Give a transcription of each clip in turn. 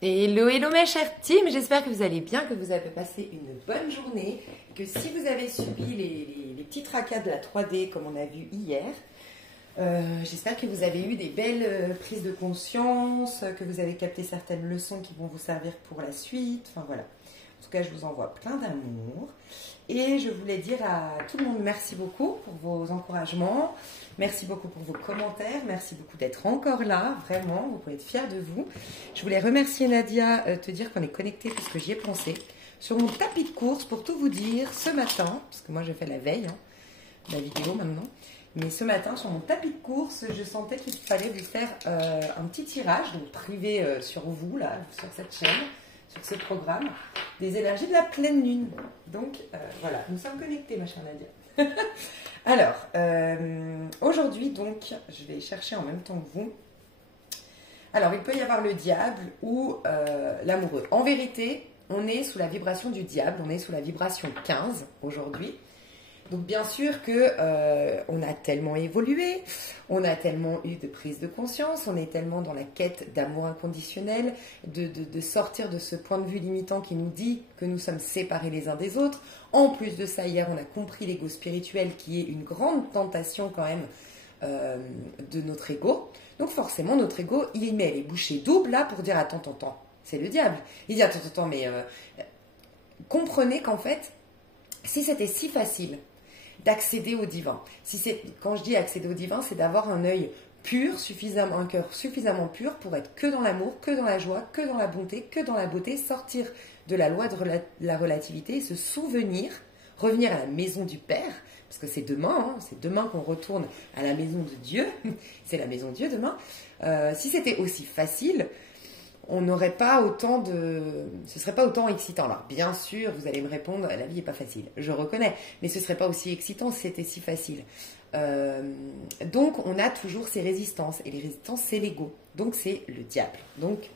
Hello, hello mes chers teams, j'espère que vous allez bien, que vous avez passé une bonne journée, que si vous avez subi les petits tracas de la 3D comme on a vu hier, j'espère que vous avez eu des belles prises de conscience, que vous avez capté certaines leçons qui vont vous servir pour la suite, enfin voilà. En tout cas, je vous envoie plein d'amour. Et je voulais dire à tout le monde merci beaucoup pour vos encouragements. Merci beaucoup pour vos commentaires. Merci beaucoup d'être encore là. Vraiment, vous pouvez être fiers de vous. Je voulais remercier Nadia, te dire qu'on est connectés puisque j'y ai pensé. Sur mon tapis de course, pour tout vous dire, ce matin, parce que moi je fais la veille, la vidéo maintenant. Mais ce matin, sur mon tapis de course, je sentais qu'il fallait vous faire un petit tirage, donc privé sur vous, là, sur cette chaîne, sur ce programme, des énergies de la pleine lune. Donc, voilà, nous sommes connectés, ma chère Nadia. Alors, aujourd'hui, donc, je vais chercher en même temps que vous. Alors, il peut y avoir le diable ou l'amoureux. En vérité, on est sous la vibration du diable, on est sous la vibration 15 aujourd'hui. Donc bien sûr que on a tellement évolué, on a tellement eu de prise de conscience, on est tellement dans la quête d'amour inconditionnel, de sortir de ce point de vue limitant qui nous dit que nous sommes séparés les uns des autres. En plus de ça, hier, on a compris l'ego spirituel qui est une grande tentation quand même de notre ego. Donc forcément, notre ego, il met les bouchées doubles là pour dire attends, c'est le diable. Il dit attends, mais comprenez qu'en fait, si c'était si facile d'accéder au divin. Quand je dis accéder au divin, c'est d'avoir un œil pur, un cœur suffisamment pur pour être que dans l'amour, que dans la joie, que dans la bonté, que dans la beauté, sortir de la loi de la relativité et se souvenir, revenir à la maison du Père, parce que c'est demain qu'on retourne à la maison de Dieu, c'est la maison de Dieu demain. Si c'était aussi facile, on n'aurait pas autant ce serait pas autant excitant. Alors, bien sûr, vous allez me répondre, la vie n'est pas facile, je reconnais, mais ce serait pas aussi excitant si c'était si facile. Donc, on a toujours ces résistances, et les résistances, c'est l'ego. Donc, c'est le diable. Donc,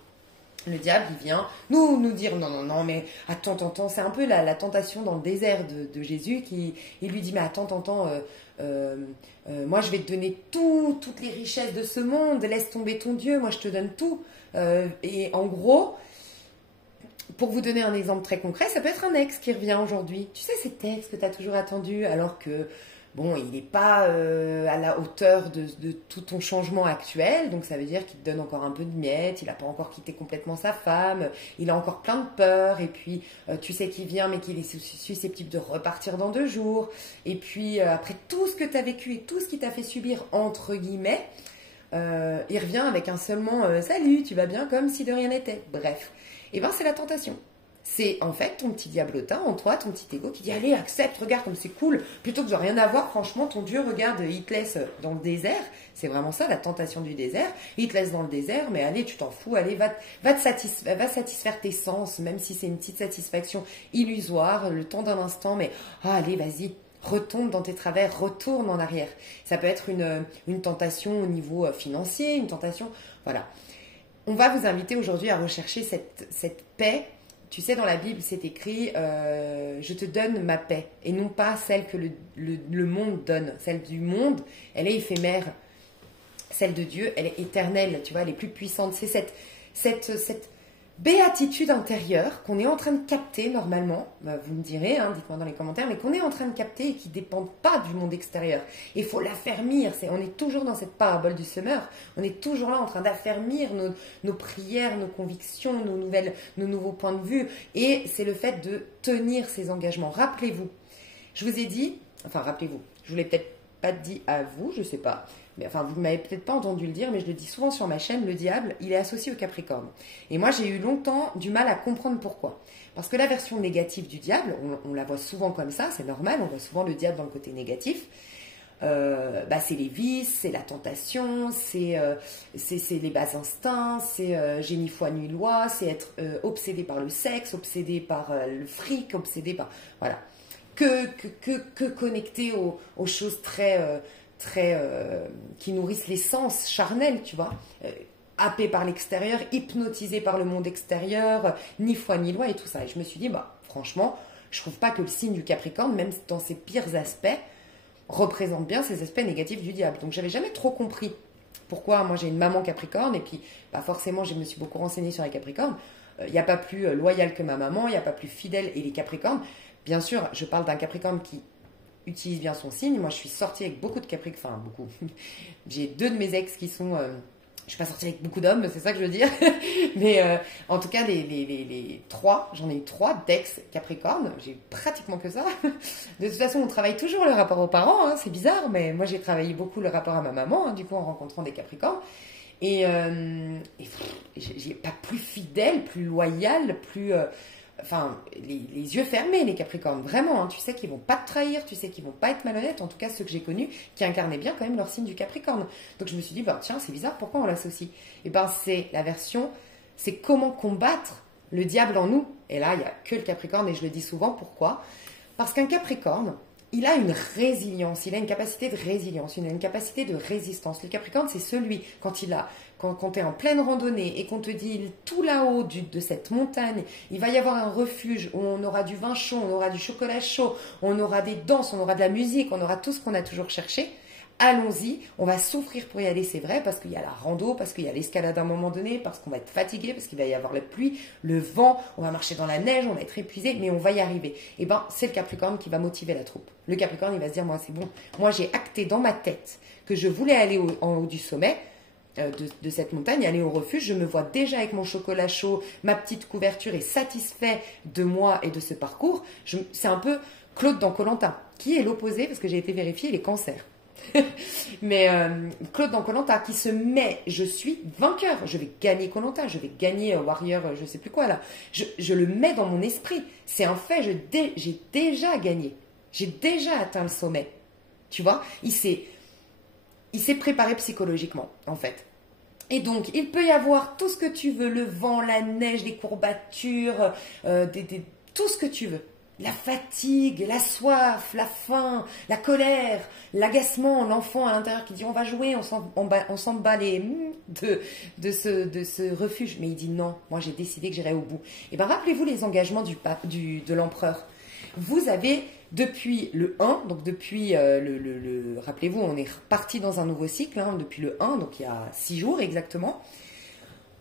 le diable, il vient nous dire non, mais attends, c'est un peu la tentation dans le désert de Jésus il lui dit, mais attends, moi je vais te donner toutes les richesses de ce monde, laisse tomber ton Dieu, moi je te donne tout. Et en gros, pour vous donner un exemple très concret, ça peut être un ex qui revient aujourd'hui. Tu sais, cet ex que tu as toujours attendu alors que bon, il n'est pas à la hauteur de tout ton changement actuel, donc ça veut dire qu'il te donne encore un peu de miettes, il n'a pas encore quitté complètement sa femme, il a encore plein de peurs, et puis tu sais qu'il vient mais qu'il est susceptible de repartir dans 2 jours, et puis après tout ce que tu as vécu et tout ce qu'il t'a fait subir, entre guillemets, il revient avec un seulement salut, tu vas bien, comme si de rien n'était. Bref, et ben c'est la tentation. C'est en fait ton petit diablotin en toi, ton petit ego qui dit allez, accepte, regarde comme c'est cool, plutôt que de rien avoir, franchement, ton Dieu, regarde, il te laisse dans le désert. C'est vraiment ça la tentation du désert. Il te laisse dans le désert, mais allez, tu t'en fous, allez, va satisfaire tes sens, même si c'est une petite satisfaction illusoire, le temps d'un instant, mais allez, vas-y. Retombe dans tes travers, retourne en arrière. Ça peut être une tentation au niveau financier, une tentation... Voilà. On va vous inviter aujourd'hui à rechercher cette paix. Tu sais, dans la Bible, c'est écrit je te donne ma paix, et non pas celle que le monde donne. Celle du monde, elle est éphémère. Celle de Dieu, elle est éternelle, tu vois, elle est plus puissante. C'est cette béatitude intérieure qu'on est en train de capter normalement, vous me direz, dites-moi dans les commentaires, mais qu'on est en train de capter et qui ne dépend pas du monde extérieur. Il faut l'affermir, on est toujours dans cette parabole du semeur, on est toujours là en train d'affermir nos prières, nos convictions, nos nouveaux points de vue, et c'est le fait de tenir ces engagements. Rappelez-vous, je vous ai dit, rappelez-vous, je ne vous l'ai peut-être pas dit à vous, je ne sais pas, mais vous ne m'avez peut-être pas entendu le dire, mais je le dis souvent sur ma chaîne, le diable, il est associé au Capricorne. Et moi, j'ai eu longtemps du mal à comprendre pourquoi. Parce que la version négative du diable, on la voit souvent comme ça, c'est normal, on voit souvent le diable dans le côté négatif. C'est les vices, c'est la tentation, c'est les bas instincts, c'est j'ai ni foi ni loi, c'est être obsédé par le sexe, obsédé par le fric, obsédé par... Voilà. Que connecté aux choses très qui nourrissent les sens charnels, tu vois, happé par l'extérieur, hypnotisé par le monde extérieur, ni foi ni loi et tout ça. Et je me suis dit, franchement, je trouve pas que le signe du Capricorne, même dans ses pires aspects, représente bien ces aspects négatifs du diable. Donc j'avais jamais trop compris pourquoi moi j'ai une maman Capricorne et puis bah, forcément je me suis beaucoup renseignée sur les Capricornes. Il n'y a pas plus loyal que ma maman, il n'y a pas plus fidèle. Et les Capricornes, bien sûr, je parle d'un Capricorne qui utilise bien son signe. Moi, je suis sortie avec beaucoup de Capricornes, enfin beaucoup. J'ai 2 de mes ex qui sont... je suis pas sortie avec beaucoup d'hommes, c'est ça que je veux dire. Mais en tout cas, les 3, j'en ai eu 3 d'ex Capricorne. J'ai pratiquement que ça. De toute façon, on travaille toujours le rapport aux parents. Hein, c'est bizarre, mais moi, j'ai travaillé beaucoup le rapport à ma maman, hein, du coup, en rencontrant des Capricornes. Et j'ai pas plus fidèle, plus loyal, plus... enfin, les yeux fermés, les Capricornes, vraiment. Hein, tu sais qu'ils vont pas te trahir, tu sais qu'ils vont pas être malhonnêtes. En tout cas, ceux que j'ai connus, qui incarnaient bien quand même leur signe du Capricorne. Donc je me suis dit, bah, tiens, c'est bizarre, pourquoi on l'associe? Et ben c'est la version, c'est comment combattre le diable en nous. Et là, il n'y a que le Capricorne, et je le dis souvent, pourquoi? Parce qu'un Capricorne, il a une résilience, il a une capacité de résilience, il a une capacité de résistance. Le Capricorne, c'est celui, quand tu es en pleine randonnée et qu'on te dit tout là-haut de cette montagne, il va y avoir un refuge où on aura du vin chaud, on aura du chocolat chaud, on aura des danses, on aura de la musique, on aura tout ce qu'on a toujours cherché. Allons-y, on va souffrir pour y aller, c'est vrai, parce qu'il y a la rando, parce qu'il y a l'escalade à un moment donné, parce qu'on va être fatigué, parce qu'il va y avoir la pluie, le vent, on va marcher dans la neige, on va être épuisé, mais on va y arriver. Et ben, c'est le Capricorne qui va motiver la troupe. Le Capricorne, il va se dire, moi, c'est bon. Moi, j'ai acté dans ma tête que je voulais aller en haut du sommet de cette montagne, aller au refuge. Je me vois déjà avec mon chocolat chaud, ma petite couverture et satisfait de moi et de ce parcours. C'est un peu Claude dans Koh-Lanta, qui est l'opposé, parce que j'ai été vérifier les cancers. Mais Claude dans Koh-Lanta qui se met, je suis vainqueur, je vais gagner Koh-Lanta, je vais gagner Warrior, je sais plus quoi là. Je le mets dans mon esprit, c'est un fait, j'ai déjà gagné, j'ai déjà atteint le sommet. Tu vois, il s'est préparé psychologiquement en fait. Et donc, il peut y avoir tout ce que tu veux, le vent, la neige, les courbatures, tout ce que tu veux. La fatigue, la soif, la faim, la colère, l'agacement, l'enfant à l'intérieur qui dit on va jouer, on s'en bat les de ce refuge. Mais il dit non, moi j'ai décidé que j'irai au bout. Et bien rappelez-vous les engagements de l'empereur. Vous avez depuis le 1, donc depuis rappelez-vous, on est reparti dans un nouveau cycle, hein, depuis le 1, donc il y a 6 jours exactement.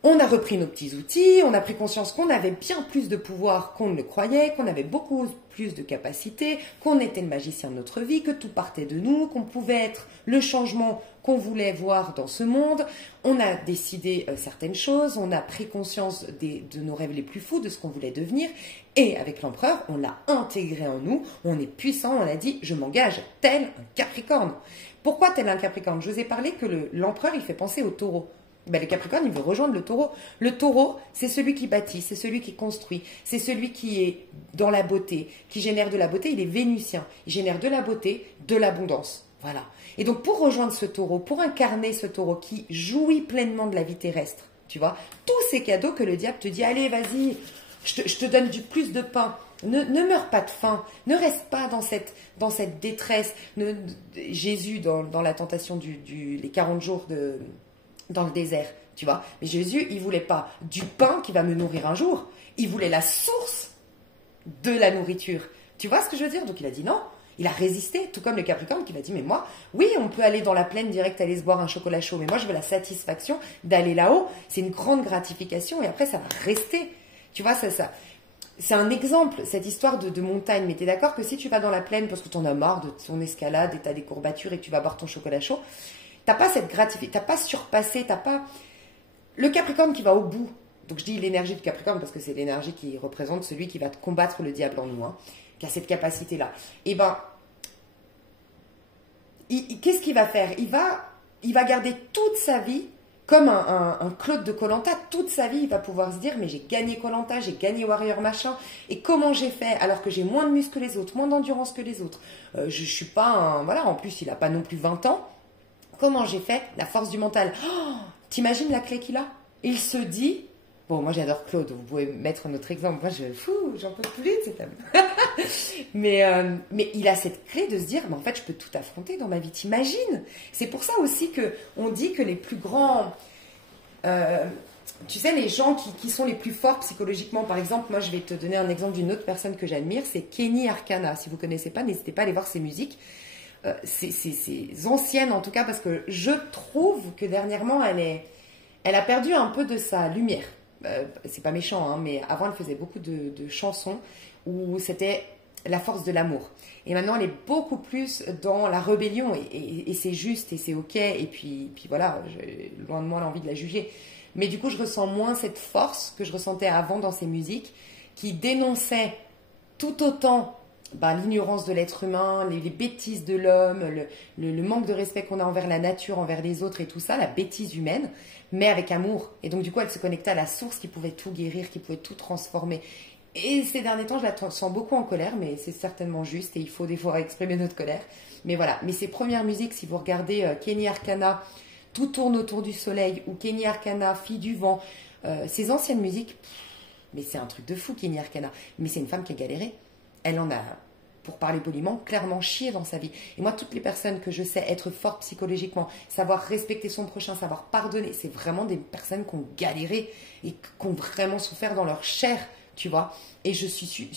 On a repris nos petits outils, on a pris conscience qu'on avait bien plus de pouvoir qu'on ne le croyait, qu'on avait beaucoup plus de capacités, qu'on était le magicien de notre vie, que tout partait de nous, qu'on pouvait être le changement qu'on voulait voir dans ce monde. On a décidé certaines choses, on a pris conscience de nos rêves les plus fous, de ce qu'on voulait devenir. Et avec l'empereur, on l'a intégré en nous, on est puissant, on a dit je m'engage tel un Capricorne. Pourquoi tel un Capricorne? Je vous ai parlé que l'empereur il fait penser au taureau. Ben, le Capricorne, il veut rejoindre le taureau. Le taureau, c'est celui qui bâtit, c'est celui qui construit, c'est celui qui est dans la beauté, qui génère de la beauté. Il est vénusien. Il génère de la beauté, de l'abondance. Voilà. Et donc, pour rejoindre ce taureau, pour incarner ce taureau qui jouit pleinement de la vie terrestre, tu vois, tous ces cadeaux que le diable te dit, allez, vas-y, je te donne plus de pain. Ne meurs pas de faim, ne reste pas dans cette détresse. Jésus, dans la tentation les 40 jours dans le désert, tu vois. Mais Jésus, il voulait pas du pain qui va me nourrir un jour. Il voulait la source de la nourriture. Tu vois ce que je veux dire? Donc il a dit non. Il a résisté, tout comme le Capricorne qui va dire mais moi, oui, on peut aller dans la plaine direct, aller se boire un chocolat chaud, mais moi je veux la satisfaction d'aller là-haut. C'est une grande gratification et après ça va rester. Tu vois, ça. C'est un exemple, cette histoire de montagne. Mais tu es d'accord que si tu vas dans la plaine parce que tu en as marre de ton escalade et tu as des courbatures et que tu vas boire ton chocolat chaud, t'as pas cette gratification, t'as pas surpassé, t'as pas... Le Capricorne qui va au bout, donc je dis l'énergie du Capricorne parce que c'est l'énergie qui représente celui qui va combattre le diable en nous, hein, qui a cette capacité-là. Et ben, qu'est-ce qu'il va faire? Il va garder toute sa vie comme un Claude de Koh-Lanta, toute sa vie, il va pouvoir se dire mais j'ai gagné Koh-Lanta, j'ai gagné Warrior machin, et comment j'ai fait alors que j'ai moins de muscles que les autres, moins d'endurance que les autres, je suis pas un... Voilà, en plus il a pas non plus 20 ans. Comment j'ai fait? La force du mental. Oh, t'imagines la clé qu'il a? Il se dit... Bon, moi j'adore Claude, vous pouvez mettre un autre exemple. Moi, j'en peux plus de cet homme. mais il a cette clé de se dire, mais en fait, je peux tout affronter dans ma vie. T'imagines? C'est pour ça aussi qu'on dit que les plus grands... tu sais, les gens qui sont les plus forts psychologiquement, par exemple, moi je vais te donner un exemple d'une autre personne que j'admire, c'est Kenny Arcana. Si vous ne connaissez pas, n'hésitez pas à aller voir ses musiques. ces anciennes en tout cas, parce que je trouve que dernièrement, elle a perdu un peu de sa lumière. C'est pas méchant, hein, mais avant, elle faisait beaucoup de chansons où c'était la force de l'amour. Et maintenant, elle est beaucoup plus dans la rébellion, et c'est juste, et c'est ok, et puis voilà, loin de moi l'envie de la juger. Mais du coup, je ressens moins cette force que je ressentais avant dans ses musiques, qui dénonçaient tout autant l'ignorance de l'être humain, les bêtises de l'homme, le manque de respect qu'on a envers la nature, envers les autres et tout ça, la bêtise humaine, mais avec amour. Et donc du coup, elle se connectait à la source qui pouvait tout guérir, qui pouvait tout transformer. Et ces derniers temps, je la sens beaucoup en colère, mais c'est certainement juste et il faut des fois exprimer notre colère. Mais voilà, mais ses premières musiques, si vous regardez Kenny Arcana, Tout tourne autour du soleil, ou Kenny Arcana, Fille du vent, ces anciennes musiques, mais c'est un truc de fou, Kenny Arcana. Mais c'est une femme qui a galéré. Elle en a, pour parler poliment, clairement chié dans sa vie. Et moi, toutes les personnes que je sais être fortes psychologiquement, savoir respecter son prochain, savoir pardonner, c'est vraiment des personnes qui ont galéré et qui ont vraiment souffert dans leur chair, tu vois. Et je suis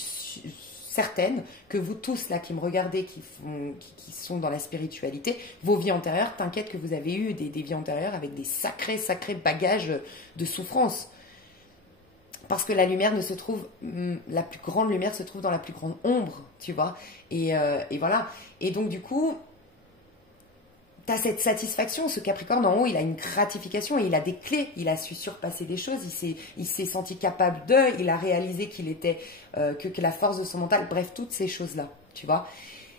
certaine que vous tous là qui me regardez, qui sont dans la spiritualité, vos vies antérieures, t'inquiète que vous avez eu des vies antérieures avec des sacrés bagages de souffrance. Parce que la lumière ne se trouve, la plus grande lumière se trouve dans la plus grande ombre, tu vois. Et voilà. Et donc du coup, tu as cette satisfaction. Ce Capricorne en haut, il a une gratification et il a des clés. Il a su surpasser des choses. Il s'est senti capable d'eux. Il a réalisé qu'il était, que la force de son mental, bref, toutes ces choses-là, tu vois.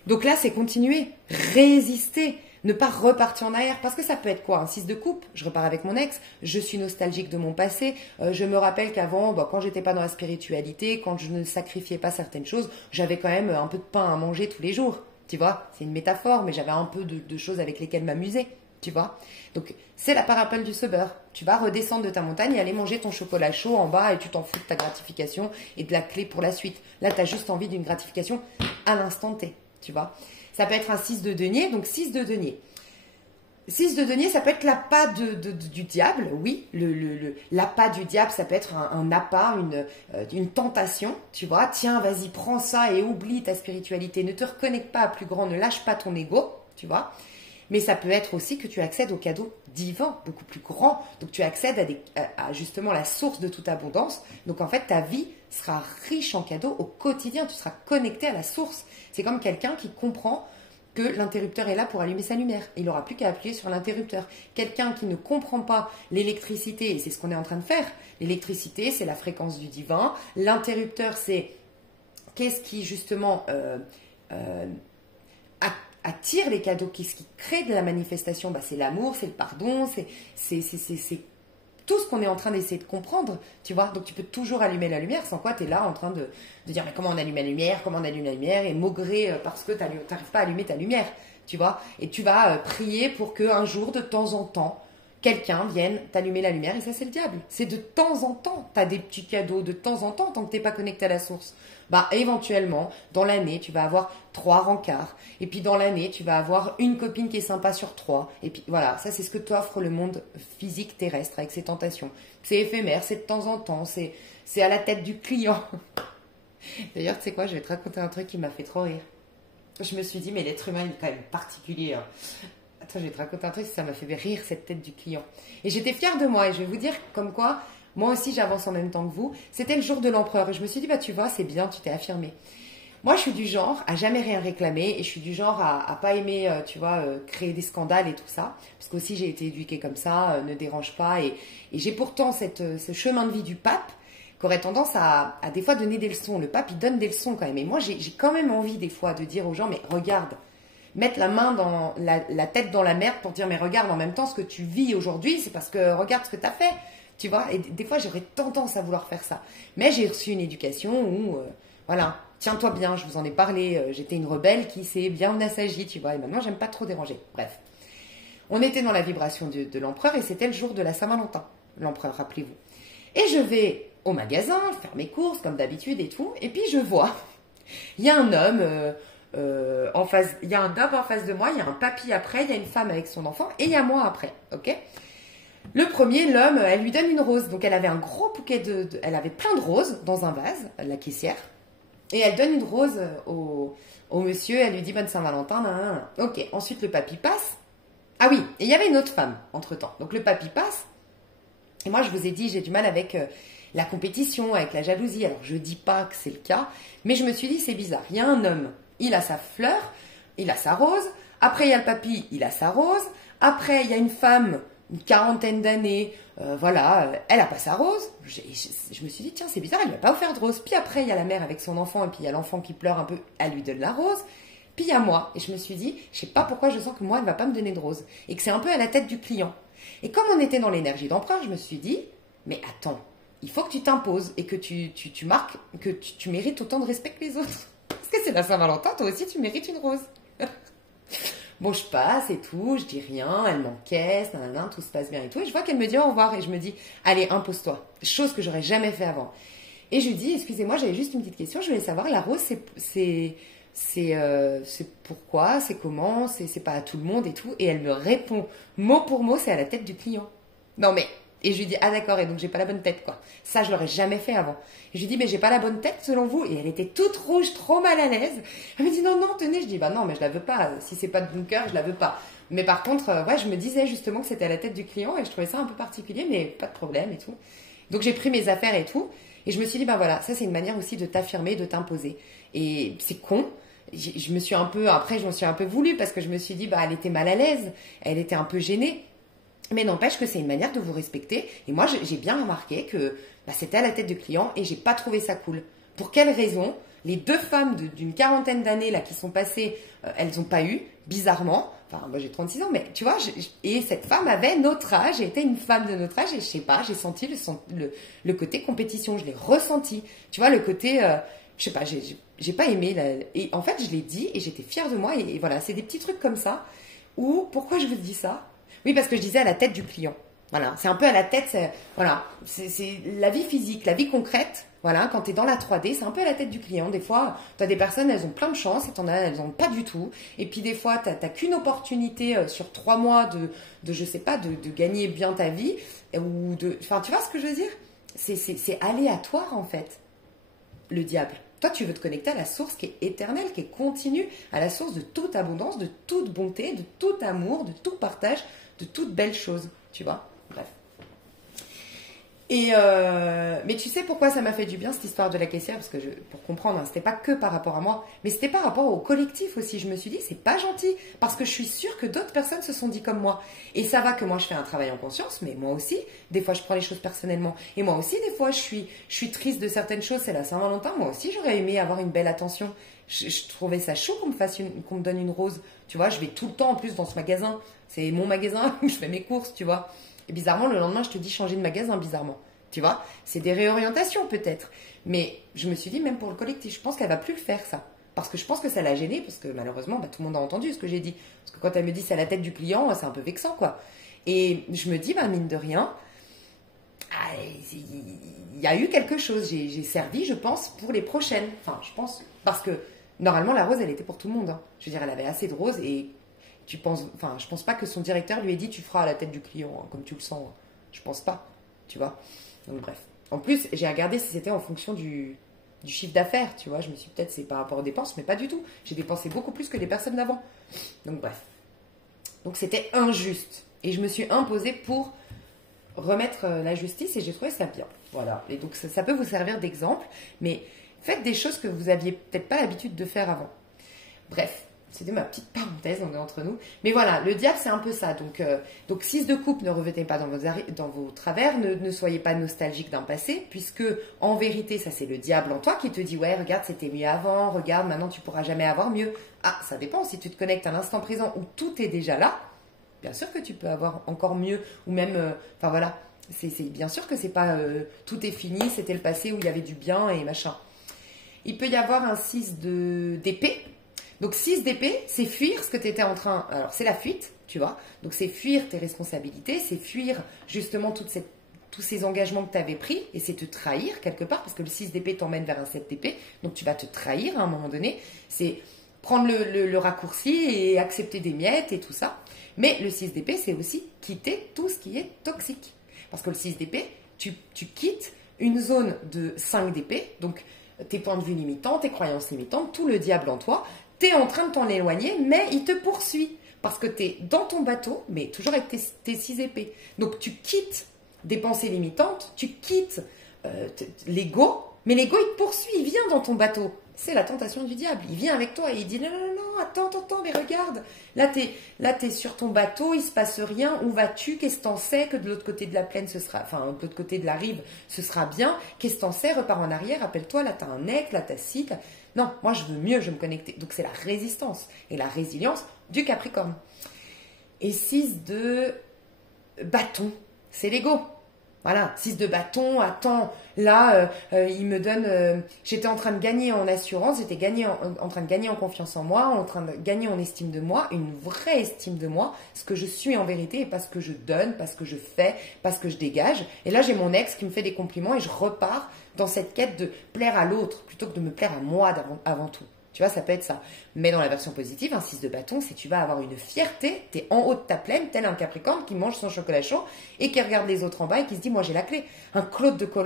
Donc là, c'est continuer, résister. Ne pas repartir en arrière, parce que ça peut être quoi? Un 6 de coupe, je repars avec mon ex, je suis nostalgique de mon passé, je me rappelle qu'avant, quand j'étais pas dans la spiritualité, quand je ne sacrifiais pas certaines choses, j'avais quand même un peu de pain à manger tous les jours, tu vois. C'est une métaphore, mais j'avais un peu de choses avec lesquelles m'amuser, tu vois. Donc, c'est la parabole du sauveur. Tu vas redescendre de ta montagne et aller manger ton chocolat chaud en bas et tu t'en fous de ta gratification et de la clé pour la suite. Là, tu as juste envie d'une gratification à l'instant T, tu vois. Ça peut être un 6 de denier, donc 6 de denier. 6 de denier, ça peut être l'appât du diable, oui. L'appât du diable, ça peut être un appât, une tentation, tu vois. Tiens, vas-y, prends ça et oublie ta spiritualité. Ne te reconnecte pas à plus grand, ne lâche pas ton ego, tu vois. Mais ça peut être aussi que tu accèdes aux cadeaux divins, beaucoup plus grands. Donc tu accèdes à justement la source de toute abondance. Donc en fait, ta vie sera riche en cadeaux au quotidien. Tu seras connecté à la source. C'est comme quelqu'un qui comprend que l'interrupteur est là pour allumer sa lumière. Il n'aura plus qu'à appuyer sur l'interrupteur. Quelqu'un qui ne comprend pas l'électricité, et c'est ce qu'on est en train de faire. L'électricité, c'est la fréquence du divin. L'interrupteur, c'est qu'est-ce qui justement attire les cadeaux, qu'est-ce qui crée de la manifestation. C'est l'amour, c'est le pardon, c'est tout ce qu'on est en train d'essayer de comprendre, tu vois. Donc tu peux toujours allumer la lumière, sans quoi tu es là en train de dire mais comment on allume la lumière, et maugrer parce que tu n'arrives pas à allumer ta lumière, tu vois. Et tu vas prier pour qu'un jour, de temps en temps, quelqu'un vienne t'allumer la lumière, et ça c'est le diable. C'est de temps en temps, tu as des petits cadeaux de temps en temps, tant que tu n'es pas connecté à la source. Éventuellement, dans l'année, tu vas avoir 3 rencarts. Et puis dans l'année, tu vas avoir une copine qui est sympa sur 3. Et puis voilà, ça c'est ce que t'offre le monde physique terrestre avec ses tentations. C'est éphémère, c'est de temps en temps, c'est à la tête du client. D'ailleurs, tu sais quoi, je vais te raconter un truc qui m'a fait trop rire. Je me suis dit, mais l'être humain il est quand même particulier. Hein. Attends, je vais te raconter un truc, ça m'a fait rire, cette tête du client. Et j'étais fière de moi, et je vais vous dire comme quoi, moi aussi j'avance en même temps que vous. C'était le jour de l'empereur, et je me suis dit, tu vois, c'est bien, tu t'es affirmé. Moi, je suis du genre à jamais rien réclamer, et je suis du genre à pas aimer, tu vois, créer des scandales et tout ça. Parce qu'aussi, j'ai été éduquée comme ça, ne dérange pas. Et j'ai pourtant ce chemin de vie du pape, qui aurait tendance à des fois donner des leçons. Le pape, il donne des leçons quand même. Et moi, j'ai quand même envie des fois de dire aux gens, mais regarde, mettre la main dans la tête dans la merde pour dire, mais regarde, en même temps, ce que tu vis aujourd'hui, c'est parce que regarde ce que tu as fait. Tu vois, et des fois, j'aurais tendance à vouloir faire ça. Mais j'ai reçu une éducation où, voilà, tiens-toi bien, je vous en ai parlé, j'étais une rebelle qui s'est bien assagie, tu vois, et maintenant, j'aime pas trop déranger. Bref, on était dans la vibration de l'empereur, et c'était le jour de la Saint-Valentin, l'empereur, rappelez-vous. Et je vais au magasin, faire mes courses, comme d'habitude et tout, et puis je vois, il y a un homme en face, il y a un homme en face de moi, il y a un papy après, il y a une femme avec son enfant, et il y a moi après, ok ? Le premier, l'homme, elle lui donne une rose. Donc elle avait un gros bouquet elle avait plein de roses dans un vase, la caissière. Et elle donne une rose au monsieur, elle lui dit bonne Saint-Valentin, nan, nan, nan. Ok, ensuite le papy passe. Ah oui, et il y avait une autre femme entre-temps. Donc le papy passe, et moi je vous ai dit, j'ai du mal avec la compétition, avec la jalousie. Alors je dis pas que c'est le cas, mais je me suis dit c'est bizarre. Il y a un homme, il a sa fleur, il a sa rose. Après il y a le papy, il a sa rose. Après il y a une femme, une quarantaine d'années, voilà, elle a pas sa rose. Je me suis dit tiens c'est bizarre, elle lui a pas offert de rose. Puis après il y a la mère avec son enfant et puis il y a l'enfant qui pleure un peu, elle lui donne la rose. Puis il y a moi et je me suis dit je sais pas pourquoi je sens que moi elle va pas me donner de rose et que c'est un peu à la tête du client. Et comme on était dans l'énergie d'emprunt, je me suis dit mais attends, il faut que tu t'imposes et que tu marques que tu mérites autant de respect que les autres. Parce que c'est la Saint-Valentin, toi aussi tu mérites une rose. Bon, je passe et tout, je dis rien, elle m'encaisse, nanana, tout se passe bien et tout. Et je vois qu'elle me dit au revoir et je me dis, allez, impose-toi. Chose que j'aurais jamais fait avant. Et je lui dis, excusez-moi, j'avais juste une petite question, je voulais savoir, la rose, c'est pourquoi, c'est comment, c'est pas à tout le monde et tout. Et elle me répond, mot pour mot, c'est à la tête du client. Non mais, et je lui dis, ah d'accord, et donc j'ai pas la bonne tête, quoi. Ça, je l'aurais jamais fait avant. Et je lui dis, mais j'ai pas la bonne tête selon vous? Et elle était toute rouge, trop mal à l'aise. Elle me dit, non, non, tenez. Je dis, bah non, mais je la veux pas. Si c'est pas de bon cœur, je la veux pas. Mais par contre, ouais, je me disais justement que c'était à la tête du client et je trouvais ça un peu particulier, mais pas de problème et tout. Donc j'ai pris mes affaires et tout. Et je me suis dit, ben voilà, ça c'est une manière aussi de t'affirmer, de t'imposer. Et c'est con. Je me suis un peu, après, je m'en suis un peu voulu parce que je me suis dit, bah elle était mal à l'aise. Elle était un peu gênée. Mais n'empêche que c'est une manière de vous respecter. Et moi, j'ai bien remarqué que bah, c'était à la tête du client et j'ai pas trouvé ça cool. Pour quelle raison? Les deux femmes d'une quarantaine d'années là qui sont passées, elles n'ont pas eu, bizarrement. Enfin, moi j'ai 36 ans, mais tu vois, et cette femme avait notre âge, était une femme de notre âge, et je sais pas, j'ai senti le côté compétition, je l'ai ressenti. Tu vois, le côté, je sais pas, j'ai pas aimé. Et en fait, je l'ai dit et j'étais fière de moi. Et voilà, c'est des petits trucs comme ça. Ou pourquoi je vous dis ça? Oui, parce que je disais à la tête du client. Voilà, c'est un peu à la tête, voilà, c'est la vie physique, la vie concrète. Voilà, quand tu es dans la 3D, c'est un peu à la tête du client. Des fois, tu as des personnes, elles ont plein de chance et elles n'en ont pas du tout. Et puis des fois, tu n'as qu'une opportunité sur 3 mois je sais pas, de gagner bien ta vie. Enfin, tu vois ce que je veux dire? C'est aléatoire en fait, le diable. Toi, tu veux te connecter à la source qui est éternelle, qui est continue, à la source de toute abondance, de toute bonté, de tout amour, de tout partage, de toutes belles choses, tu vois. Bref. Et mais tu sais pourquoi ça m'a fait du bien cette histoire de la caissière? Parce que pour comprendre, hein, c'était pas que par rapport à moi, mais c'était par rapport au collectif aussi. Je me suis dit, c'est pas gentil, parce que je suis sûre que d'autres personnes se sont dit comme moi. Et ça va que moi je fais un travail en conscience, mais moi aussi, des fois je prends les choses personnellement. Et moi aussi, des fois je suis triste de certaines choses. C'est la Saint-Valentin, moi aussi j'aurais aimé avoir une belle attention. Je trouvais ça chaud qu'on me donne une rose. Tu vois, je vais tout le temps en plus dans ce magasin. C'est mon magasin où je fais mes courses, tu vois. Et bizarrement, le lendemain, je te dis changer de magasin, bizarrement. Tu vois, c'est des réorientations peut-être. Mais je me suis dit, même pour le collectif, je pense qu'elle va plus le faire, ça. Parce que je pense que ça l'a gênée, parce que malheureusement, bah, tout le monde a entendu ce que j'ai dit. Parce que quand elle me dit c'est à la tête du client, c'est un peu vexant, quoi. Et je me dis, bah, mine de rien, il y a eu quelque chose. J'ai servi, je pense, pour les prochaines. Enfin, je pense. Parce que normalement, la rose, elle était pour tout le monde. Hein. Je veux dire, elle avait assez de roses et je pense pas que son directeur lui ait dit tu feras à la tête du client, hein, comme tu le sens. Je pense pas, tu vois. Donc bref. En plus, j'ai regardé si c'était en fonction du chiffre d'affaires, tu vois. Je me suis peut-être c'est par rapport aux dépenses, mais pas du tout. J'ai dépensé beaucoup plus que les personnes d'avant. Donc bref. Donc c'était injuste. Et je me suis imposée pour remettre la justice et j'ai trouvé ça bien. Voilà. Et donc ça peut vous servir d'exemple, mais faites des choses que vous aviez peut-être pas l'habitude de faire avant. Bref. C'était ma petite parenthèse, on est entre nous. Mais voilà, le diable, c'est un peu ça. Donc 6 de coupe, ne revenez pas dans vos travers, ne soyez pas nostalgique d'un passé, puisque en vérité, ça c'est le diable en toi qui te dit, ouais, regarde, c'était mieux avant, regarde, maintenant tu pourras jamais avoir mieux. Ah, ça dépend, si tu te connectes à l'instant présent où tout est déjà là, bien sûr que tu peux avoir encore mieux, ou même, enfin voilà, c'est bien sûr que c'est pas tout est fini, c'était le passé où il y avait du bien et machin. Il peut y avoir un 6 d'épée. Donc 6 d'épée, c'est fuir ce que tu étais en train... Alors c'est la fuite, tu vois. Donc c'est fuir tes responsabilités, c'est fuir justement tous ces engagements que tu avais pris et c'est te trahir quelque part parce que le 6 d'épée t'emmène vers un 7 d'épée. Donc tu vas te trahir à un moment donné. C'est prendre le raccourci et accepter des miettes et tout ça. Mais le 6 d'épée, c'est aussi quitter tout ce qui est toxique. Parce que le 6 d'épée, tu quittes une zone de 5 d'épée. Donc tes points de vue limitants, tes croyances limitantes, tout le diable en toi. Tu es en train de t'en éloigner, mais il te poursuit. Parce que tu es dans ton bateau, mais toujours avec tes 6 épées. Donc tu quittes des pensées limitantes, tu quittes l'ego, mais l'ego il te poursuit, il vient dans ton bateau. C'est la tentation du diable. Il vient avec toi et il dit non, non, non, attends, mais regarde. Là, t'es sur ton bateau, il se passe rien. Où vas-tu? Qu'est-ce que t'en sais? Que de l'autre côté de la plaine, de l'autre côté de la rive, ce sera bien. Qu'est-ce que t'en sais? Repars en arrière, rappelle-toi, là, t'as un ex, là, t'as ci. Non, moi, je veux mieux, je veux me connecter. Donc, c'est la résistance et la résilience du Capricorne. Et 6 de bâton, c'est l'ego. Voilà, 6 de bâton, attends, là, il me donne... j'étais en train de gagner en assurance, j'étais en train de gagner en confiance en moi, en train de gagner en estime de moi, une vraie estime de moi, ce que je suis en vérité et pas ce que je donne, pas ce que je fais, pas ce que je dégage. Et là, j'ai mon ex qui me fait des compliments et je repars dans cette quête de plaire à l'autre plutôt que de me plaire à moi avant tout. Tu vois, ça peut être ça. Mais dans la version positive, un 6 de bâton, c'est tu vas avoir une fierté, tu es en haut de ta plaine, tel un Capricorne qui mange son chocolat chaud et qui regarde les autres en bas et qui se dit, moi j'ai la clé. Un Claude de koh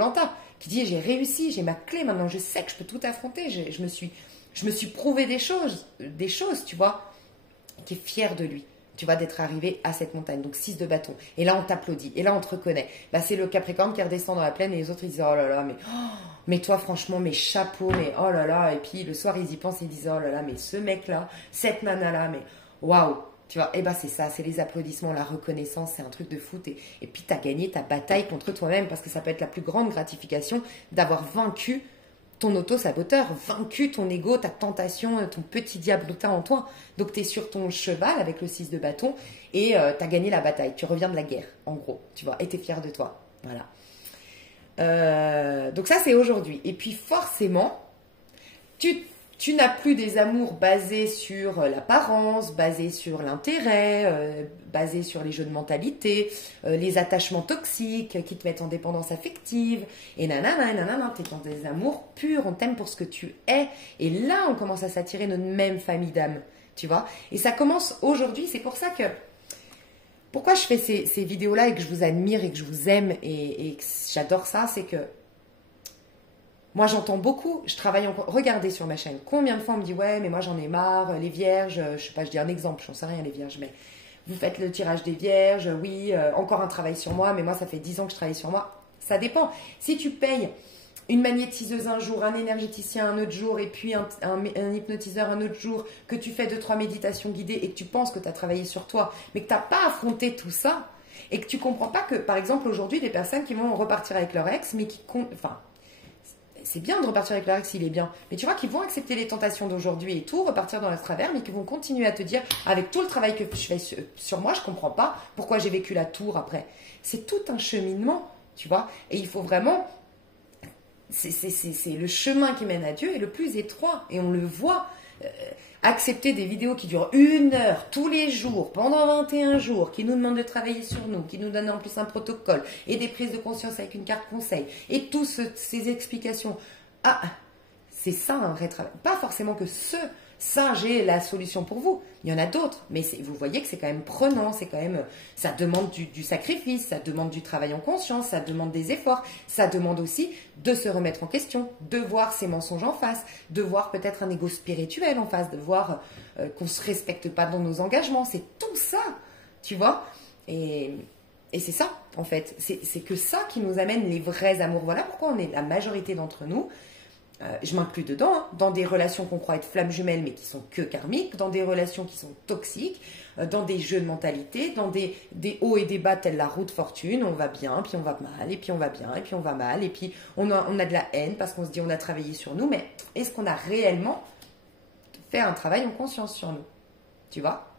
qui dit, j'ai réussi, j'ai ma clé, maintenant je sais que je peux tout affronter, je me suis prouvé des choses, tu vois, qui est fier de lui. Tu vois, d'être arrivé à cette montagne. Donc 6 de bâton. Et là, on t'applaudit. Et là, on te reconnaît. Bah, c'est le Capricorne qui redescend dans la plaine et les autres, ils disent, oh là là, mais toi, franchement, mes chapeaux, mais oh là là. Et puis, le soir, ils y pensent, ils disent, oh là là, mais ce mec-là, cette nana-là, mais waouh. Tu vois, et bah, c'est ça, c'est les applaudissements, la reconnaissance, c'est un truc de foot. Et puis, tu as gagné ta bataille contre toi-même parce que ça peut être la plus grande gratification d'avoir vaincu ton auto-saboteur, vaincu ton ego, ta tentation, ton petit diablotin en toi. Donc, tu es sur ton cheval avec le 6 de bâton et tu as gagné la bataille. Tu reviens de la guerre, en gros, tu vois, et tu es fier de toi. Voilà. Donc, ça, c'est aujourd'hui. Et puis, forcément, tu n'as plus des amours basés sur l'apparence, basés sur l'intérêt, basés sur les jeux de mentalité, les attachements toxiques qui te mettent en dépendance affective, et nanana, tu es dans des amours purs, on t'aime pour ce que tu es, et là on commence à s'attirer notre même famille d'âmes, tu vois. Et ça commence aujourd'hui, c'est pour ça que... Pourquoi je fais ces vidéos-là et que je vous admire et que je vous aime et que j'adore ça, c'est que moi, j'entends beaucoup, je travaille encore, regardez sur ma chaîne, combien de fois on me dit, ouais, mais moi j'en ai marre, les vierges, je sais pas, je dis un exemple, j'en sais rien, les vierges, mais vous faites le tirage des vierges, oui, encore un travail sur moi, mais moi ça fait 10 ans que je travaille sur moi. Ça dépend. Si tu payes une magnétiseuse un jour, un énergéticien un autre jour, et puis un hypnotiseur un autre jour, que tu fais 2-3 méditations guidées et que tu penses que tu as travaillé sur toi, mais que tu n'as pas affronté tout ça, et que tu comprends pas que, par exemple, aujourd'hui, des personnes qui vont repartir avec leur ex, mais qui... Enfin, c'est bien de repartir avec leur ex s'il est bien, mais tu vois qu'ils vont accepter les tentations d'aujourd'hui et tout, repartir dans le travers, mais qu'ils vont continuer à te dire, avec tout le travail que je fais sur moi, je comprends pas pourquoi j'ai vécu la tour après. C'est tout un cheminement, tu vois, et il faut vraiment... C'est le chemin qui mène à Dieu est le plus étroit, et on le voit. Accepter des vidéos qui durent 1 heure tous les jours, pendant 21 jours, qui nous demandent de travailler sur nous, qui nous donnent en plus un protocole et des prises de conscience avec une carte conseil et toutes ces explications. Ah, c'est ça un vrai travail. Pas forcément que ça j'ai la solution pour vous. Il y en a d'autres, mais vous voyez que c'est quand même prenant, c'est quand même, ça demande du sacrifice, ça demande du travail en conscience, ça demande des efforts, ça demande aussi de se remettre en question, de voir ses mensonges en face, de voir peut-être un ego spirituel en face, de voir qu'on ne se respecte pas dans nos engagements. C'est tout ça, tu vois. Et c'est ça, en fait. C'est que ça qui nous amène les vrais amours. Voilà pourquoi on est la majorité d'entre nous. Je m'inclus dedans, hein, dans des relations qu'on croit être flammes jumelles mais qui sont que karmiques, dans des relations qui sont toxiques, dans des jeux de mentalité, dans des hauts et des bas tels la roue de fortune, on va bien, puis on va mal, et puis on va bien, et puis on va mal, et puis on a de la haine parce qu'on se dit on a travaillé sur nous, mais est-ce qu'on a réellement fait un travail en conscience sur nous? Tu vois?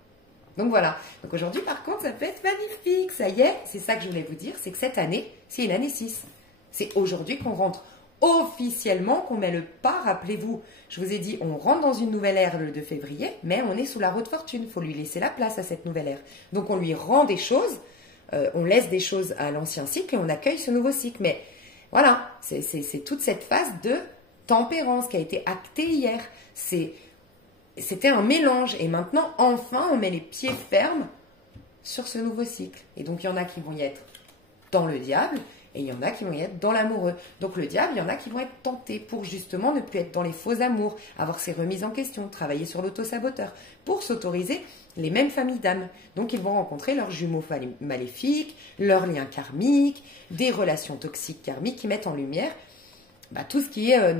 Donc voilà. Donc aujourd'hui par contre ça peut être magnifique, ça y est, c'est ça que je voulais vous dire, c'est que cette année, c'est une année 6. C'est aujourd'hui qu'on rentre officiellement, qu'on met le pas. Rappelez-vous, je vous ai dit, on rentre dans une nouvelle ère le 2 février, mais on est sous la roue de fortune. Il faut lui laisser la place à cette nouvelle ère. Donc on lui rend des choses, on laisse des choses à l'ancien cycle et on accueille ce nouveau cycle. Mais voilà, c'est toute cette phase de tempérance qui a été actée hier. C'était un mélange et maintenant, enfin, on met les pieds fermes sur ce nouveau cycle. Et donc, il y en a qui vont y être dans le diable. Et il y en a qui vont y être dans l'amoureux. Donc le diable, il y en a qui vont être tentés pour justement ne plus être dans les faux amours, avoir ses remises en question, travailler sur l'auto-saboteur, pour s'autoriser les mêmes familles d'âmes. Donc ils vont rencontrer leurs jumeaux maléfiques, leurs liens karmiques, des relations toxiques karmiques qui mettent en lumière tout ce qui est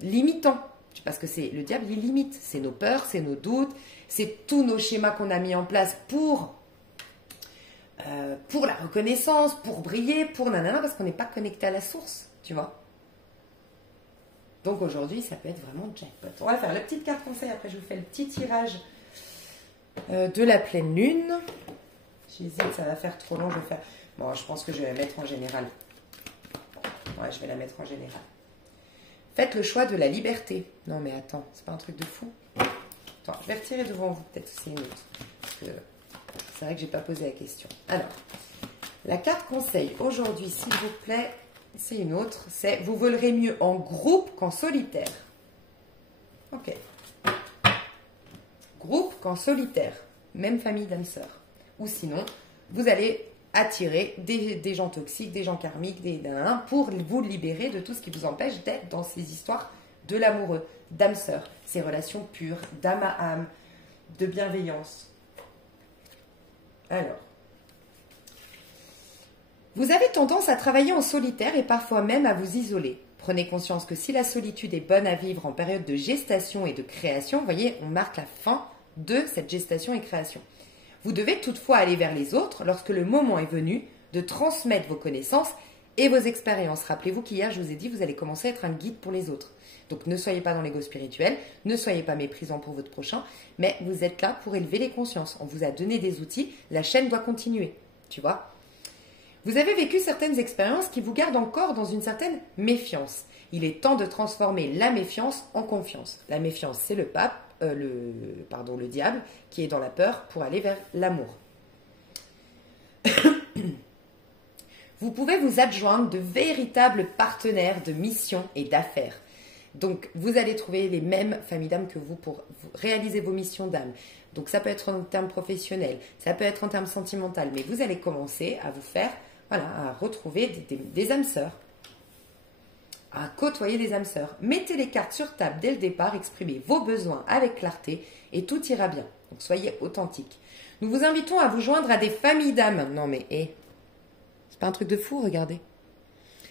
limitant. Parce que le diable, il limite. C'est nos peurs, c'est nos doutes, c'est tous nos schémas qu'on a mis en place pour la reconnaissance, pour briller, pour nanana, parce qu'on n'est pas connecté à la source, tu vois. Donc aujourd'hui, ça peut être vraiment jackpot. On va faire la petite carte conseil, après je vous fais le petit tirage de la pleine lune. J'hésite, ça va faire trop long, je vais faire... Bon, je pense que je vais la mettre en général. Ouais, je vais la mettre en général. Faites le choix de la liberté. Non mais attends, c'est pas un truc de fou. Attends, je vais retirer devant vous, peut-être aussi une autre. Parce que c'est vrai que j'ai pas posé la question. Alors, la carte conseil aujourd'hui, s'il vous plaît, c'est une autre. C'est vous volerez mieux en groupe qu'en solitaire. Ok. Groupe qu'en solitaire. Même famille d'âmes sœurs. Ou sinon, vous allez attirer des gens toxiques, des gens karmiques, pour vous libérer de tout ce qui vous empêche d'être dans ces histoires de l'amoureux, d'âme sœur, ces relations pures, d'âme à âme, de bienveillance. Alors, vous avez tendance à travailler en solitaire et parfois même à vous isoler. Prenez conscience que si la solitude est bonne à vivre en période de gestation et de création, vous voyez, on marque la fin de cette gestation et création. Vous devez toutefois aller vers les autres lorsque le moment est venu de transmettre vos connaissances et vos expériences. Rappelez-vous qu'hier, je vous ai dit, vous allez commencer à être un guide pour les autres. Donc ne soyez pas dans l'ego spirituel, ne soyez pas méprisant pour votre prochain, mais vous êtes là pour élever les consciences. On vous a donné des outils, la chaîne doit continuer, tu vois. Vous avez vécu certaines expériences qui vous gardent encore dans une certaine méfiance. Il est temps de transformer la méfiance en confiance. La méfiance, c'est le diable qui est dans la peur pour aller vers l'amour. Vous pouvez vous adjoindre de véritables partenaires de mission et d'affaires. Donc, vous allez trouver les mêmes familles d'âmes que vous pour réaliser vos missions d'âme. Donc, ça peut être en termes professionnels, ça peut être en termes sentimentaux, mais vous allez commencer à vous faire, à retrouver des âmes sœurs, à côtoyer des âmes sœurs. Mettez les cartes sur table dès le départ, exprimez vos besoins avec clarté et tout ira bien. Donc, soyez authentique. Nous vous invitons à vous joindre à des familles d'âmes. Non, mais c'est pas un truc de fou, regardez.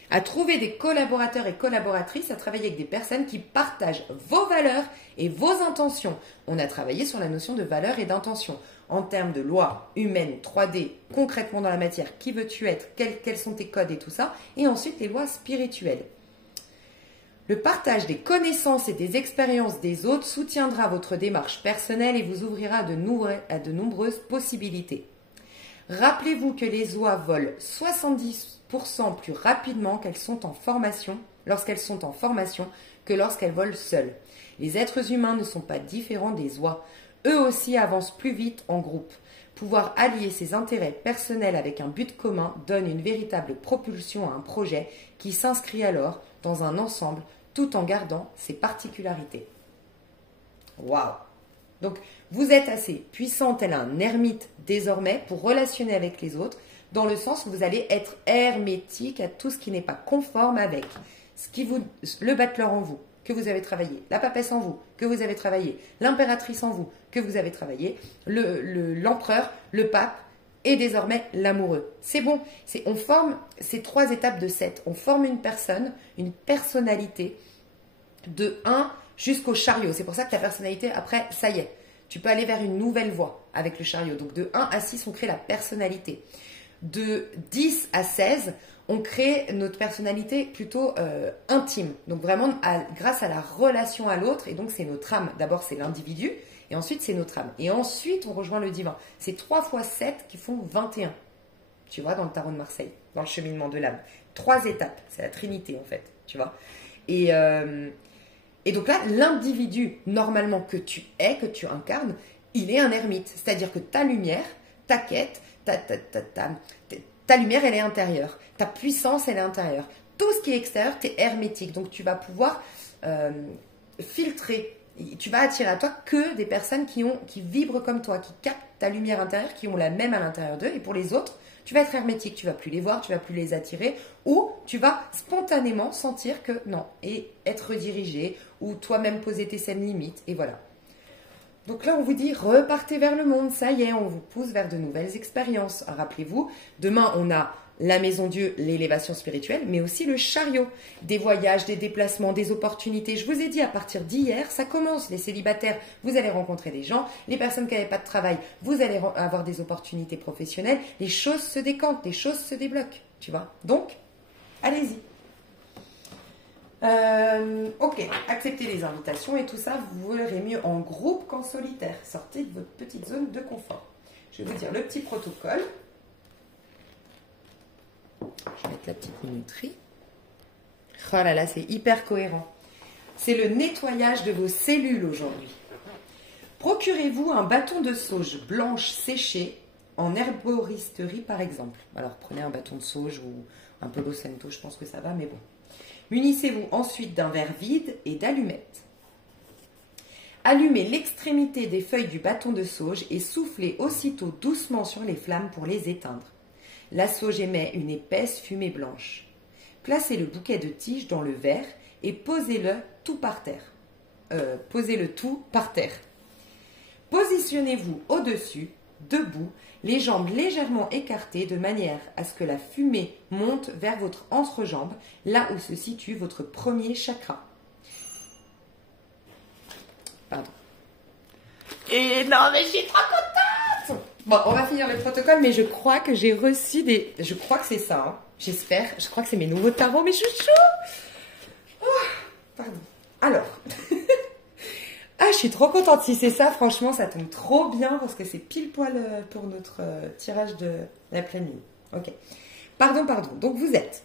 À trouver des collaborateurs et collaboratrices, à travailler avec des personnes qui partagent vos valeurs et vos intentions. On a travaillé sur la notion de valeur et d'intention. En termes de loi humaine, 3D, concrètement dans la matière, qui veux-tu être, quels sont tes codes et tout ça. Et ensuite, les lois spirituelles. Le partage des connaissances et des expériences des autres soutiendra votre démarche personnelle et vous ouvrira à de nombreuses possibilités. Rappelez-vous que les oies volent 70% plus rapidement lorsqu'elles sont en formation que lorsqu'elles volent seules. Les êtres humains ne sont pas différents des oies. Eux aussi avancent plus vite en groupe. Pouvoir allier ses intérêts personnels avec un but commun donne une véritable propulsion à un projet qui s'inscrit alors dans un ensemble tout en gardant ses particularités. Waouh! Donc, vous êtes assez puissant tel un ermite désormais pour relationner avec les autres, dans le sens où vous allez être hermétique à tout ce qui n'est pas conforme avec le battleur en vous, que vous avez travaillé, la papesse en vous, que vous avez travaillé, l'impératrice en vous, que vous avez travaillé, l'empereur, le pape et désormais l'amoureux. C'est bon, on forme ces 3 étapes de 7. On forme une personne, une personnalité de 1 jusqu'au chariot. C'est pour ça que ta personnalité, après, ça y est, tu peux aller vers une nouvelle voie avec le chariot. Donc de 1 à 6, on crée la personnalité. De 10 à 16, on crée notre personnalité plutôt intime. Donc vraiment grâce à la relation à l'autre. Et donc c'est notre âme. D'abord c'est l'individu et ensuite c'est notre âme. Et ensuite on rejoint le divin. C'est 3 fois 7 qui font 21. Tu vois, dans le tarot de Marseille, dans le cheminement de l'âme. 3 étapes. C'est la Trinité en fait. Tu vois. Et donc là, l'individu, normalement, que tu es, que tu incarnes, il est un ermite. C'est-à-dire que ta lumière, ta quête, ta lumière, elle est intérieure. Ta puissance, elle est intérieure. Tout ce qui est extérieur, tu es hermétique. Donc, tu vas pouvoir filtrer. Tu vas attirer à toi que des personnes qui vibrent comme toi, qui captent ta lumière intérieure, qui ont la même à l'intérieur d'eux. Et pour les autres, Tu vas être hermétique, tu vas plus les voir, tu vas plus les attirer, ou tu vas spontanément sentir que non, et être redirigé, ou toi-même poser tes scènes limites, et voilà. Donc là, on vous dit, repartez vers le monde, ça y est, on vous pousse vers de nouvelles expériences. Rappelez-vous, demain, on a la Maison Dieu, l'élévation spirituelle, mais aussi le chariot. Des voyages, des déplacements, des opportunités. Je vous ai dit, à partir d'hier, ça commence. Les célibataires, vous allez rencontrer des gens. Les personnes qui n'avaient pas de travail, vous allez avoir des opportunités professionnelles. Les choses se décantent, les choses se débloquent, tu vois. Donc, allez-y. Ok, acceptez les invitations et tout ça, vous verrez mieux en groupe qu'en solitaire. Sortez de votre petite zone de confort. Je vais vous dire le petit protocole. Je vais mettre la petite minuterie. Oh là là, c'est hyper cohérent. C'est le nettoyage de vos cellules aujourd'hui. Procurez-vous un bâton de sauge blanche séché en herboristerie par exemple. Alors prenez un bâton de sauge ou un Palo Santo, je pense que ça va, mais bon. Munissez-vous ensuite d'un verre vide et d'allumettes. Allumez l'extrémité des feuilles du bâton de sauge et soufflez aussitôt doucement sur les flammes pour les éteindre. La sauge émet une épaisse fumée blanche. Placez le bouquet de tiges dans le verre et posez-le tout par terre. Positionnez-vous au-dessus, debout, les jambes légèrement écartées de manière à ce que la fumée monte vers votre entrejambe, là où se situe votre premier chakra. Pardon. Et non, mais je suis trop contente! Bon, on va finir le protocole, mais je crois que j'ai reçu des... Je crois que c'est ça, hein. J'espère. Je crois que c'est mes nouveaux tarots, mes chouchous. Oh, pardon. Alors... Ah, je suis trop contente. Si c'est ça, franchement, ça tombe trop bien parce que c'est pile poil pour notre tirage de la pleine lune. Ok. Pardon. Donc, vous êtes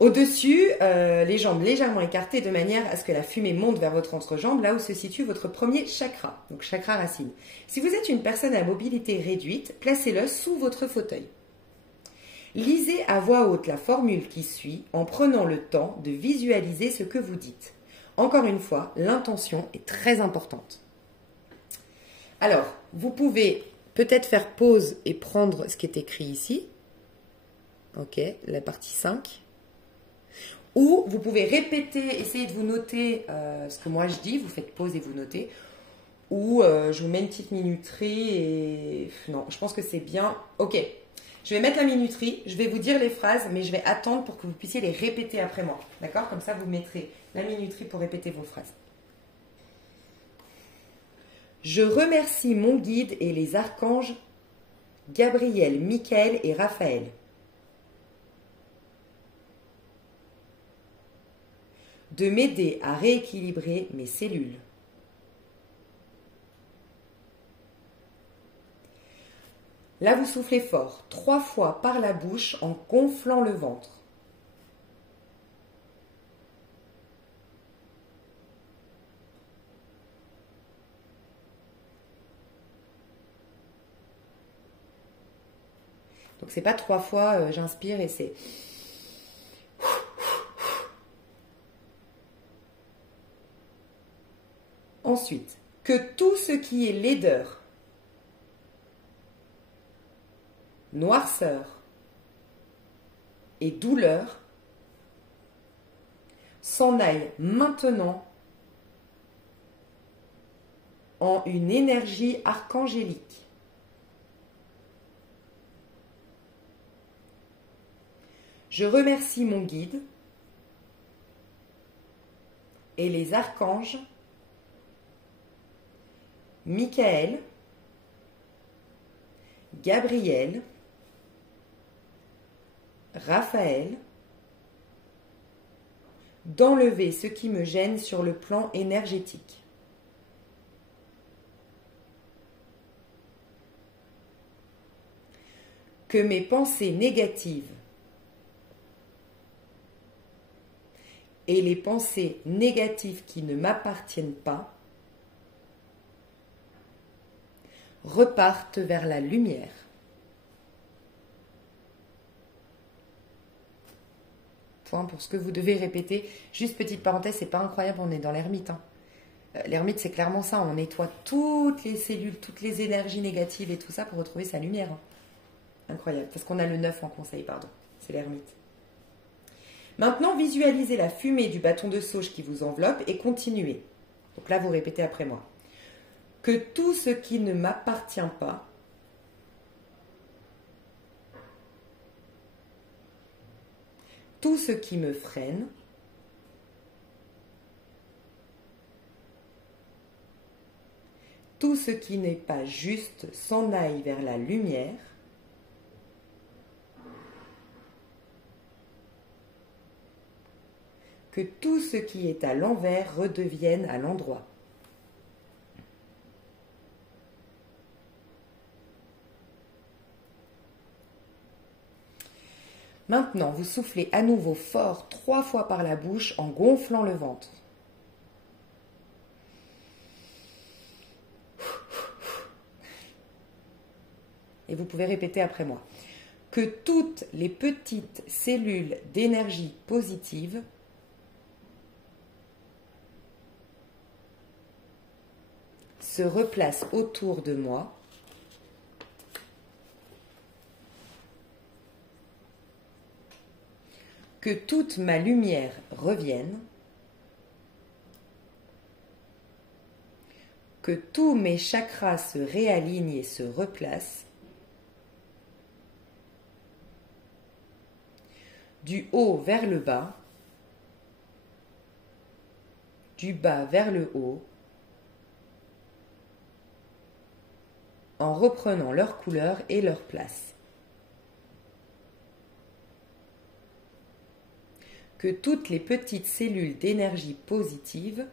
au-dessus, les jambes légèrement écartées de manière à ce que la fumée monte vers votre entrejambe, là où se situe votre premier chakra, donc chakra racine. Si vous êtes une personne à mobilité réduite, placez-le sous votre fauteuil. Lisez à voix haute la formule qui suit en prenant le temps de visualiser ce que vous dites. Encore une fois, l'intention est très importante. Alors, vous pouvez peut-être faire pause et prendre ce qui est écrit ici. Ok, la partie 5. Ou vous pouvez répéter, essayer de vous noter ce que moi je dis, vous faites pause et vous notez. Ou je vous mets une petite minuterie et... Non, je pense que c'est bien. Ok, je vais mettre la minuterie, je vais vous dire les phrases, mais je vais attendre pour que vous puissiez les répéter après moi. D'accord? Comme ça, vous mettrez la minuterie pour répéter vos phrases. Je remercie mon guide et les archanges Gabriel, Michael et Raphaël. De m'aider à rééquilibrer mes cellules. Là, vous soufflez fort, 3 fois par la bouche en gonflant le ventre. Donc, c'est pas 3 fois, j'inspire et c'est... Ensuite, que tout ce qui est laideur, noirceur et douleur s'en aille maintenant en une énergie archangélique. Je remercie mon guide et les archanges Michael, Gabriel, Raphaël, d'enlever ce qui me gêne sur le plan énergétique. Que mes pensées négatives et les pensées négatives qui ne m'appartiennent pas repartent vers la lumière. Point pour ce que vous devez répéter. Juste petite parenthèse, c'est pas incroyable, on est dans l'ermite. Hein. L'ermite, c'est clairement ça, on nettoie toutes les cellules, toutes les énergies négatives et tout ça pour retrouver sa lumière. Hein. incroyable. Parce qu'on a le 9 en conseil, pardon. C'est l'ermite. Maintenant, visualisez la fumée du bâton de sauge qui vous enveloppe et continuez. Donc là, vous répétez après moi. Que tout ce qui ne m'appartient pas tout ce qui me freine tout ce qui n'est pas juste s'en aille vers la lumière que tout ce qui est à l'envers redevienne à l'endroit. Maintenant, vous soufflez à nouveau fort 3 fois par la bouche en gonflant le ventre. Et vous pouvez répéter après moi. Que toutes les petites cellules d'énergie positive se replacent autour de moi que toute ma lumière revienne, que tous mes chakras se réalignent et se replacent, du haut vers le bas, du bas vers le haut, en reprenant leur couleur et leur place. Que toutes les petites cellules d'énergie positive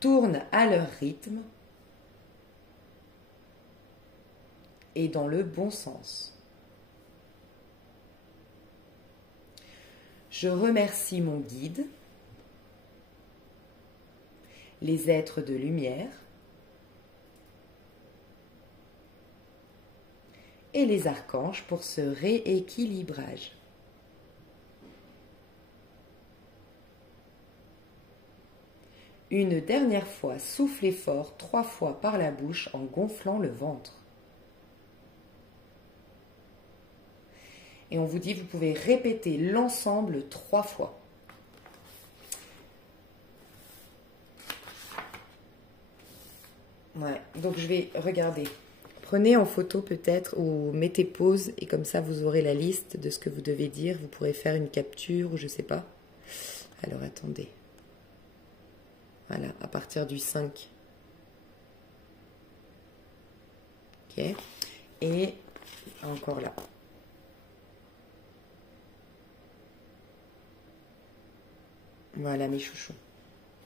tournent à leur rythme et dans le bon sens. Je remercie mon guide, les êtres de lumière et les archanges pour ce rééquilibrage. Une dernière fois, soufflez fort 3 fois par la bouche en gonflant le ventre. Et on vous dit, vous pouvez répéter l'ensemble 3 fois. Ouais, donc je vais regarder. Prenez en photo peut-être ou mettez pause et comme ça vous aurez la liste de ce que vous devez dire. Vous pourrez faire une capture ou je sais pas. Alors attendez. Voilà, à partir du 5. Ok. Et encore là. Voilà mes chouchous.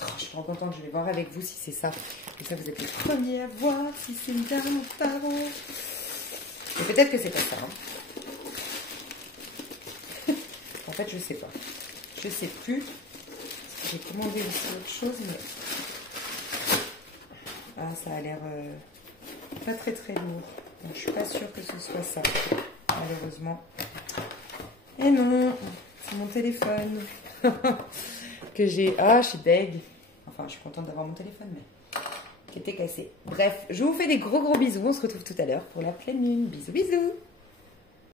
Oh, je suis trop contente, je vais voir avec vous si c'est ça. Et ça, vous êtes les premiers à voir si c'est une dame ou pas. Et peut-être que c'est pas ça. Hein. En fait, je sais pas. Je sais plus. J'ai commandé aussi autre chose, mais... Ah, ça a l'air pas très très lourd. Donc, je suis pas sûre que ce soit ça, malheureusement. Et non, c'est mon téléphone. Que j'ai... Ah, je suis deg. Enfin, je suis contente d'avoir mon téléphone, mais qui était cassé. Bref, je vous fais des gros bisous. On se retrouve tout à l'heure pour la pleine lune. Bisous, bisous.